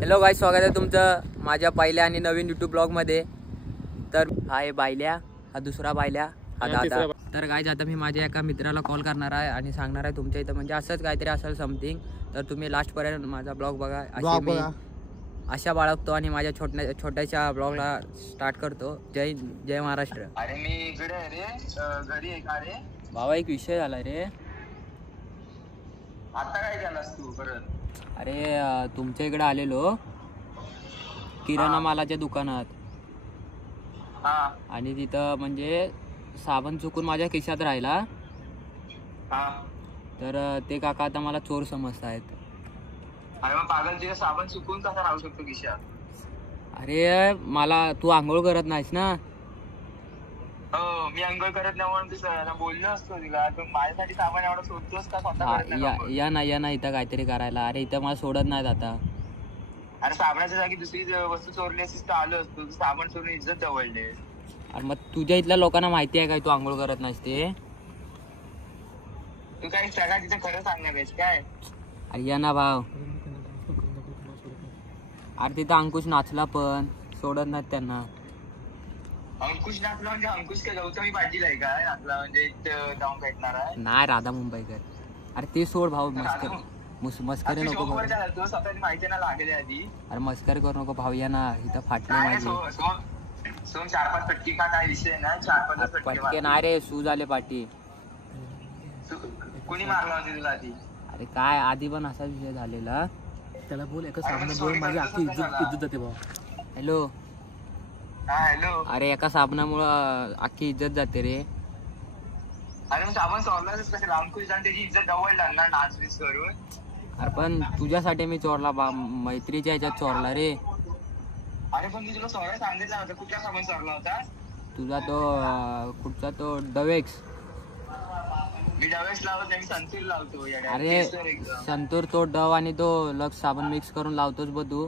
Hello guys, स्वागत आहे तुमचं माझ्या पहिल्या आणि नवीन यूट्यूब ब्लॉगमध्ये. तर हा आहे बायल्या, हा दुसरा बायल्या, हा दादा. तर गाईज आता मी माझ्या एका मित्राला कॉल करणार आहे आणि सांगणार आहे तुमच्या इथं म्हणजे असंच काहीतरी असेल समथिंग. तर तुम्ही लास्टपर्यंत माझा ब्लॉग बघा. अशी मी आशा बाळगतो आणि माझ्या छोट्याशा ब्लॉगला स्टार्ट करतो. जय महाराष्ट्र. अरे मी इकडे आहे रे, घरी आहे का रे भावा? एक विषय झाला रे. आता काय केलास तू परत? अरे तुमच्या इकडे आलेलो किराणा मालाच्या दुकानात आणि तिथं म्हणजे साबण चुकून माझ्या खिशात राहिला. तर ते काका आता मला चोर समजतायत. अरे मग पागल, तिथे साबण चुकून कसा राहू शकतो खिशात? अरे मला तू आंघोळ करत नाहीस ना? हो, मी अंघोळ करत नाही म्हणून तू बोललो असतो तिला. तू माझ्यासाठी साबण एवढं शोधतोस का? स्वतः या ना इथं काहीतरी करायला. अरे इथं मला सोडत नाहीत आता. अरे साबणाच्या जागी दुसरी वस्तू चोरली असतीस तर आलो असतो. तू साबण चोरून इज्जत जवळले. अरे मग तुझ्या इथल्या लोकांना माहिती आहे काय तू आंघोळ करत नाहीस ते? तू काय सगळ्या तिथं खरं सांगणार आहेस काय? अरे या ना भाव. अरे तिथं अंकुश नाचला पण सोडत नाहीत त्यांना. अंकुश नाचला म्हणजे अंकुश काय गौतमी पाटील आहे काय? नाचला म्हणजे इथं जाऊन भेटणार आहे? नाही, राधा मुंबईकर. अरे ते सोड भाऊ, मस्करी नको करू. माहिती ना लागले आधी. अरे मस्करी करू नको भाऊ. या ना इथं फाटले माझे. सोन 4-5 फटके का? काय विषय ना? 4-5 फटके नाही रे, सूज आले पाठी. कुणी मारला होती तुला आधी? अरे काय आधी पण असा विषय झालेला. त्याला बोल, एका साबणामुळे माझी अख्खी इज्जत जाते भाऊ. हॅलो. हॅलो. अरे एका साबणामुळं अख्खी इज्जत जाते रे. अरे मग साबण चोरलाच कसं? अंकुश जाऊन त्याची इज्जत डवलला ना नाचवीस करून. अरे पण तुझ्यासाठी मी चोरला बा, मैत्रीच्या ह्याच्यात चोरला रे. अरे पण तुला सोडा सांगितलं होतं. कुठला साबण चोरला होता तुझा? तो कुठचा? तो डवेक्स. मी डवेक्स लावत नाही, मी संतूर लावतो. अरे संतूर तो डव आणि तो लक्स साबण मिक्स करून लावतोस बघ तू.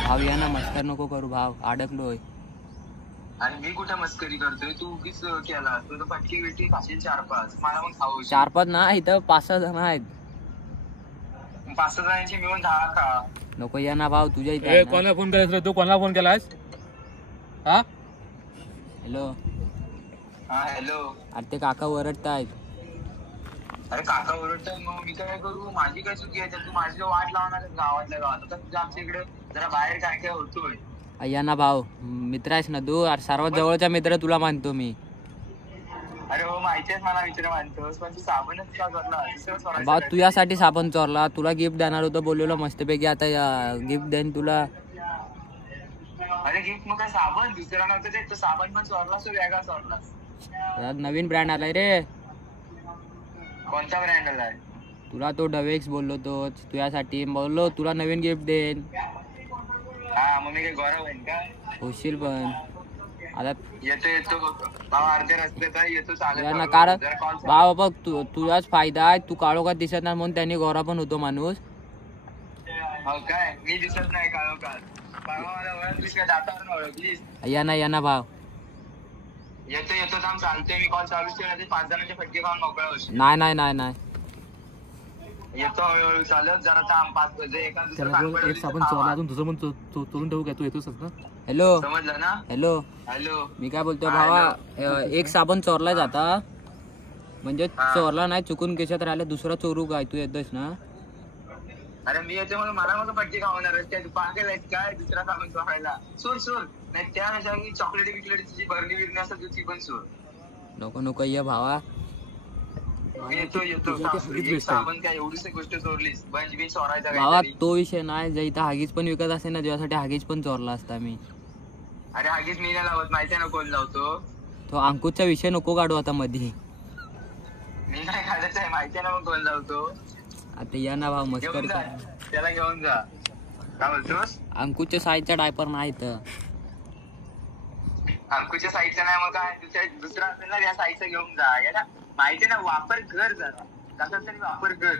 भाव या ना, मस्कर नको करू भाव, अडकलोय. आणि मी कुठे मस्करी करतोय? तू उगीच केला. तू तर फटके बिटके खाशील 4-5. मला मग खाऊ 4-5 ना, इथं 5-6 जण आहेत. 5-6 जणांची मिळून 10 खा. नको या ना भाव, तुझ्या इथे. कोणाला फोन केलास रे तू? कोणाला फोन केलास? हा हॅलो. हॅलो. अरे ते काका ओरडतायत. अरे काका ओरडतात मग मी काय करू? माझी काय चुकी आहे? तू माझी वाट लावणार गावातल्या गावात. आता तुझ्या आमच्या इकडे जरा बाहेर काय काय होतोय. या ना भाव, मित्र आहेस ना तू. अरे सर्वात जवळचा मित्र तुला मानतो मी. अरे हो, माहिती आहे मला मित्र मानतोस, पण तू साबणच का करला? भाऊ तुझ्यासाठी साबण चोरला. तुला गिफ्ट देणार होतं, बोललेलो मस्तपैकी. आता गिफ्ट देईन तुला. अरे गिफ्ट मग काय साबण? दुसरा नव्हतं ते. तो साबण पण चोरलास, तो वेगळा चोरलास. नवीन ब्रँड आलाय रे. कोणता ब्रँड आलाय? तुला तो डवेक्स बोललो तो तुझ्यासाठी. बोललो तुला नवीन गिफ्ट देईन. हा, मग मी काय गौरव आहे का? होशील पण आता येतो बाबा. अर्ध्या रस्त्याचा येतो चालत. कारण भाव बघ, तुझाच फायदा आहे. तू काळोखात दिसत नाही म्हणून त्यांनी गौरव पण होतो माणूस. हो काय? मी दिसत नाही काळोखात. मला ओळखलीस का? दातावरून ओळखलीस? या ना भाव. येतो थांब, चालतोय. मी कॉल चालूच ठेवला. 5 जणांचे फटके खाऊन मोकळा होशील. नाही येतो हळूहळू चालत. जरा थांब. 5 एका एक साबण चोरला, अजून दुसरं पण चोरून ठेवू का? तू येतोस ना? हॅलो. समजलं ना? हॅलो. मी काय बोलतोय भावा, एक साबण चोरला जाता म्हणजे चोरला नाही, चुकून केशात राहिलं. दुसरा चोरू काय? तू येतोस ना? अरे मी येते म्हणून मला कसं फटके खावणार आहेस काय? तू पागल आहेस काय? दुसरा साबण चोरायला सोड. नाही त्या चॉकलेटी बिकलेटी जी भरणी बिरणी असतात ती पण सोड. नको ये भावा. येतो. साबण काय एवढीच गोष्ट चोरलीस? मी चोरायचा भावा तो विषय नाही. जर इथं हागीच पण विकत असेल ना, तुझ्यासाठी हागीच पण चोरला असता मी. अरे हागीच मी नाही लावत. माहिती आहे ना कोण लावतो? तो अंकुशचा विषय नको काढू आता मध्ये. मी नाही काढत आहे, माहिती आहे ना मग कोण लावतो. आता या ना भाऊ, मस्कर त्याला घेऊन जा. काय बोलतोस? अंकुशच्या साईजचा डायपर नाही तर. अंकुशच्या साईजचा नाही मग काय? दुसरा असेल ना त्या साईजचा घेऊन जा. याला माहिती ना, वापर कर जरा. कसा तरी वापर कर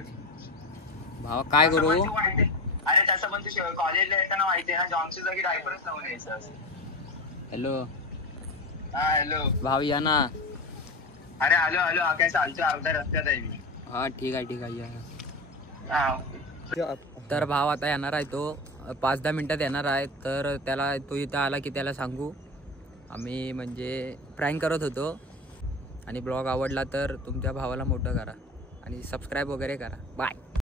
भावा. काय करू? अरे तसं पण तू कॉलेजला येताना माहिती आहे ना, जॉन्सच्या जागी डायपरच लावून यायचं. हॅलो. हॅलो भाऊ या ना. अरे आलो. काय चालतो? अर्ध्या रस्त्यात आहे मी. हा ठीक आहे या. हा ओके. तर भाव आता येणार आहे तो 5-10 मिनटात येणार आहे. तर त्याला तो इथं आला की त्याला सांगू आम्ही म्हणजे प्रँक करत होतो. आणि ब्लॉग आवडला तर तुमच्या भावाला मोठं करा आणि सबस्क्राईब वगैरे करा. बाय.